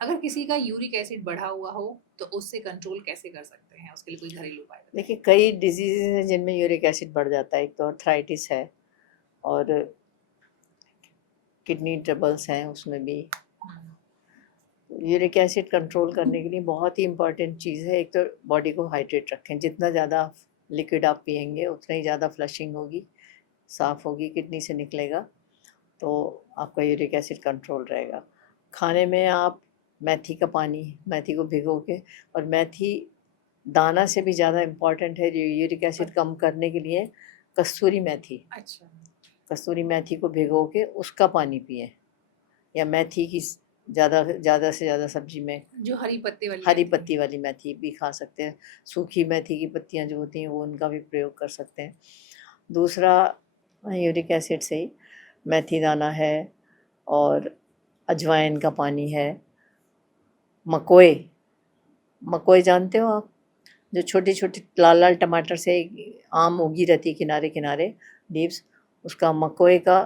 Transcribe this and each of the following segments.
अगर किसी का यूरिक एसिड बढ़ा हुआ हो तो उससे कंट्रोल कैसे कर सकते हैं? उसके लिए कोई घरेलू उपाय बताएं। देखिए, कई डिजीज़ेज़ हैं जिनमें यूरिक एसिड बढ़ जाता है। एक तो आर्थराइटिस है, और किडनी ट्रबल्स हैं उसमें भी। हम्म। यूरिक एसिड कंट्रोल करने के लिए बहुत ही इम्पॉर्टेंट चीज़ है, एक तो बॉडी को हाइड्रेट रखें। जितना ज़्यादा लिक्विड आप पिएंगे उतना ही ज़्यादा फ्लशिंग होगी, साफ़ होगी, किडनी से निकलेगा, तो आपका यूरिक एसिड कंट्रोल रहेगा। खाने में आप मेथी का पानी, मेथी को भिगो के, और मेथी दाना से भी ज़्यादा इम्पॉर्टेंट है यूरिक एसिड कम करने के लिए, कस्तूरी मेथी। अच्छा। कस्तूरी मेथी को भिगो के उसका पानी पिएं, या मेथी की ज़्यादा ज़्यादा से ज़्यादा सब्जी में जो हरी पत्ते वाली हरी मेथी है। पत्ती वाली मेथी भी खा सकते हैं। सूखी मेथी की पत्तियां जो होती हैं वो, उनका भी प्रयोग कर सकते हैं। दूसरा, यूरिक एसिड से ही मेथी दाना है, और अजवाइन का पानी है। मकोए, मकोए जानते हो आप? जो छोटे छोटे लाल लाल टमाटर से आम उगी रहती है किनारे किनारे, लीव्स, उसका मकोए का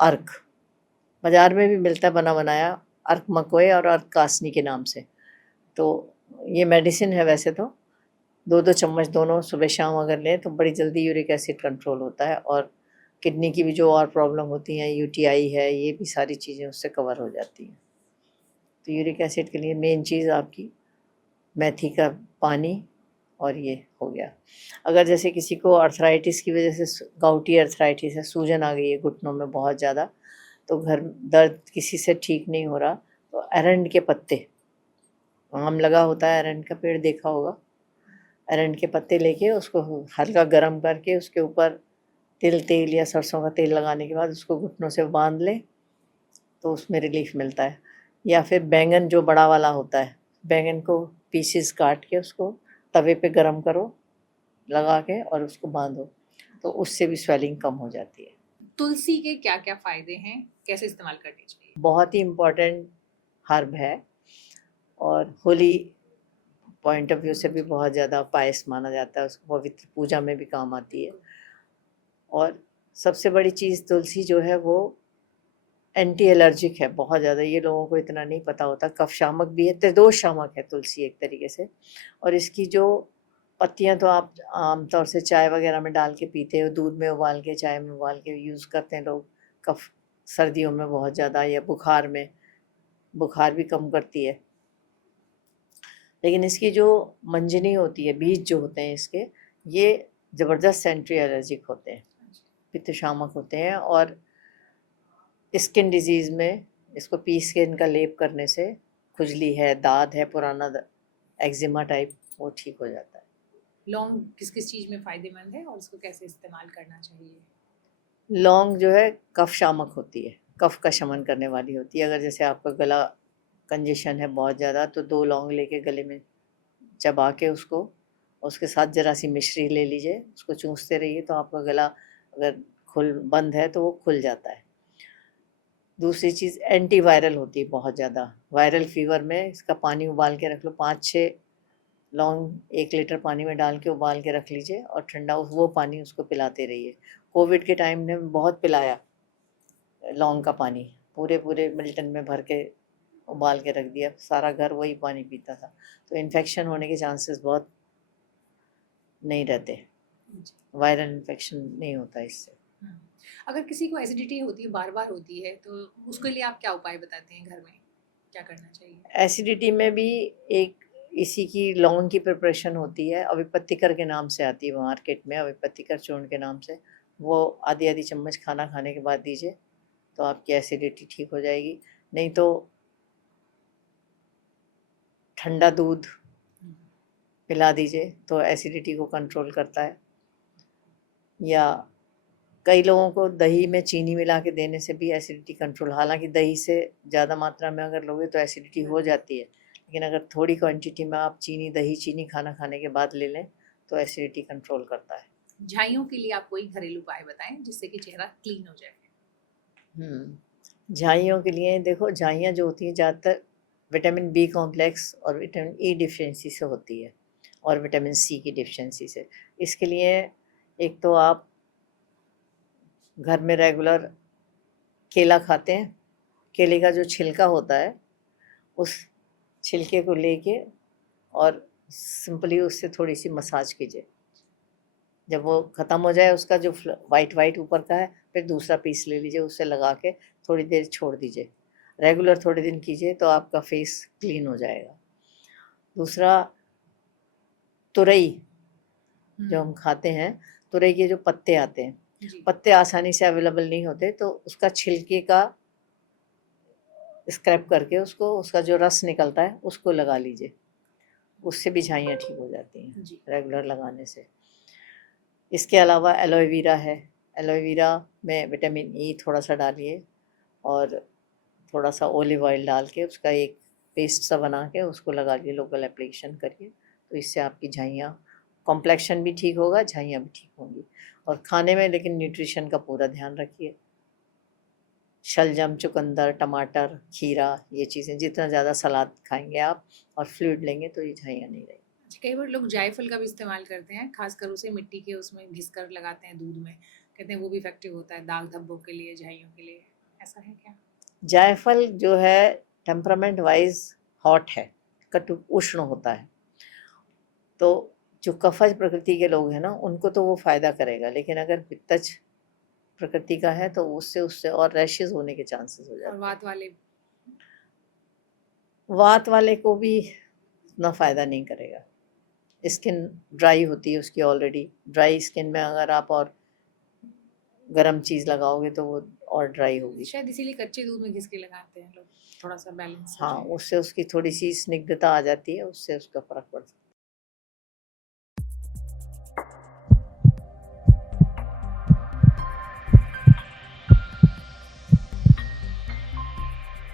अर्क बाज़ार में भी मिलता है बना बनाया, अर्क मकोए और अर्क कासनी के नाम से। तो ये मेडिसिन है वैसे तो। 2-2 चम्मच दोनों सुबह शाम अगर लें तो बड़ी जल्दी यूरिक एसिड कंट्रोल होता है, और किडनी की भी जो और प्रॉब्लम होती हैं, यूटीआई है, ये भी सारी चीज़ें उससे कवर हो जाती हैं। तो यूरिक एसिड के लिए मेन चीज़ आपकी मेथी का पानी, और ये हो गया। अगर जैसे किसी को अर्थराइटिस की वजह से, गाउटी अर्थराइटिस है, सूजन आ गई है घुटनों में बहुत ज़्यादा, तो घर दर्द किसी से ठीक नहीं हो रहा, तो अरंड के पत्ते, आम लगा होता है, अरंड का पेड़ देखा होगा, अरंड के पत्ते लेके उसको हल्का गर्म करके उसके ऊपर तिल तेल या सरसों का तेल लगाने के बाद उसको घुटनों से बांध लें, तो उसमें रिलीफ मिलता है। या फिर बैंगन जो बड़ा वाला होता है, बैंगन को पीसेस काट के उसको तवे पे गरम करो लगा के, और उसको बांधो, तो उससे भी स्वेलिंग कम हो जाती है। तुलसी के क्या क्या फायदे हैं? कैसे इस्तेमाल करनी चाहिए? बहुत ही इम्पोर्टेंट हर्ब है, और होली पॉइंट ऑफ व्यू से भी बहुत ज़्यादा पायस माना जाता है, उसको पवित्र पूजा में भी काम आती है। और सबसे बड़ी चीज़ तुलसी जो है वो एंटी एलर्जिक है बहुत ज़्यादा, ये लोगों को इतना नहीं पता होता। कफ शामक भी है, त्रिदोष शामक है तुलसी एक तरीके से। और इसकी जो पत्तियां तो आप आमतौर से चाय वगैरह में डाल के पीते हो, दूध में उबाल के, चाय में उबाल के यूज़ करते हैं लोग, कफ सर्दियों में बहुत ज़्यादा, या बुखार में, बुखार भी कम करती है। लेकिन इसकी जो मंजनी होती है, बीज जो होते हैं इसके, ये ज़बरदस्त एंटी एलर्जिक होते हैं, पित्त शामक होते हैं। और स्किन डिजीज़ में इसको पीस के इनका लेप करने से, खुजली है, दाद है, पुराना एक्जिमा टाइप, वो ठीक हो जाता है। लौंग किस किस चीज में फायदेमंद है और उसको कैसे इस्तेमाल करना चाहिए? लौंग जो है कफ शामक होती है, कफ का शमन करने वाली होती है। अगर जैसे आपका गला कंजेशन है बहुत ज़्यादा, तो 2 लौंग लेके गले में चबा के उसके साथ ज़रा सी मिश्री ले लीजिए, उसको चूसते रहिए, तो आपका गला अगर खुल बंद है तो वो खुल जाता है। दूसरी चीज़ एंटीवायरल होती है बहुत ज़्यादा। वायरल फ़ीवर में इसका पानी उबाल के रख लो, 5-6 लौंग 1 लीटर पानी में डाल के उबाल के रख लीजिए, और ठंडा वो पानी उसको पिलाते रहिए। कोविड के टाइम ने बहुत पिलाया लौंग का पानी, पूरे पूरे मिल्टन में भर के उबाल के रख दिया, सारा घर वही पानी पीता था। तो इन्फेक्शन होने के चांसेस बहुत नहीं रहते, जी। वायरल इन्फेक्शन नहीं होता इससे। हम्म। अगर किसी को एसिडिटी होती है, बार बार होती है, तो उसके लिए आप क्या उपाय बताते हैं? घर में क्या करना चाहिए? एसिडिटी में भी एक इसी की लौंग की प्रिपरेशन होती है, अविपत्तिकर के नाम से आती है मार्केट में, अविपत्तिकर चूर्ण के नाम से। वो आधी आधी चम्मच खाना खाने के बाद दीजिए, तो आपकी एसिडिटी ठीक हो जाएगी। नहीं तो ठंडा दूध हम्म। पिला दीजिए, तो एसिडिटी को कंट्रोल करता है। या कई लोगों को दही में चीनी मिला के देने से भी एसिडिटी कंट्रोल, हालांकि दही से ज़्यादा मात्रा में अगर लोगे तो एसिडिटी हो जाती है, लेकिन अगर थोड़ी क्वांटिटी में आप चीनी, दही चीनी खाना खाने के बाद ले लें, तो एसिडिटी कंट्रोल करता है। झाइयों के लिए आप कोई घरेलू उपाय बताएं जिससे कि चेहरा क्लीन हो जाए। झाइयों के लिए देखो, झाइयाँ जो होती हैं ज़्यादातर विटामिन बी कॉम्प्लेक्स और विटामिन ई डिफिशिएंसी से होती है, और विटामिन सी की डिफिशिएंसी से। इसके लिए एक तो आप घर में रेगुलर केला खाते हैं, केले का जो छिलका होता है, उस छिलके को लेके और सिंपली उससे थोड़ी सी मसाज कीजिए। जब वो ख़त्म हो जाए उसका जो वाइट वाइट ऊपर का है, फिर दूसरा पीस ले लीजिए, उससे लगा के थोड़ी देर छोड़ दीजिए। रेगुलर थोड़े दिन कीजिए तो आपका फेस क्लीन हो जाएगा। दूसरा, तुरई जो हम खाते हैं, तुरई के जो पत्ते आते हैं, जी पत्ते आसानी से अवेलेबल नहीं होते, तो उसका छिलके का स्क्रैप करके उसको, उसका जो रस निकलता है उसको लगा लीजिए, उससे भी झाइयाँ ठीक हो जाती हैं जी रेगुलर लगाने से। इसके अलावा एलोवेरा है, एलोवेरा में विटामिन ई थोड़ा सा डालिए और थोड़ा सा ऑलिव ऑयल डाल के उसका एक पेस्ट सा बना के उसको लगा लीजिए, लोकल एप्लीकेशन करिए, तो इससे आपकी झाइयाँ, कॉम्प्लेक्शन भी ठीक होगा, झाइयाँ भी ठीक होंगी। और खाने में लेकिन न्यूट्रिशन का पूरा ध्यान रखिए। शलजम, चुकंदर, टमाटर, खीरा, ये चीज़ें जितना ज़्यादा सलाद खाएंगे आप और फ्लूइड लेंगे तो ये झाइयाँ नहीं रहेगी। अच्छा, कई बार लोग जायफल का भी इस्तेमाल करते हैं, खासकर उसे मिट्टी के उसमें घिस कर लगाते हैं दूध में, कहते हैं वो भी इफेक्टिव होता है दाग धब्बों के लिए, झाइयों के लिए, ऐसा है क्या? जायफल जो है टेम्परामेंट वाइज हॉट है, कटु उष्ण होता है, तो जो कफज प्रकृति के लोग हैं ना उनको तो वो फायदा करेगा, लेकिन अगर पित्तज प्रकृति का है तो उससे उससे और रैशेज होने के चांसेस हो और जाते वात वाले? हैं। वात वाले को भी उतना फायदा नहीं करेगा, स्किन ड्राई होती है उसकी ऑलरेडी, ड्राई स्किन में अगर आप और गर्म चीज़ लगाओगे तो वो और ड्राई होगी। शायद इसीलिए कच्चे दूध में घिस के लगाते हैं लोग, थोड़ा सा बैलेंस हो हाँ, जाए। उससे उसकी थोड़ी सी स्निग्धता आ जाती है, उससे उसका फर्क पड़ सकता है।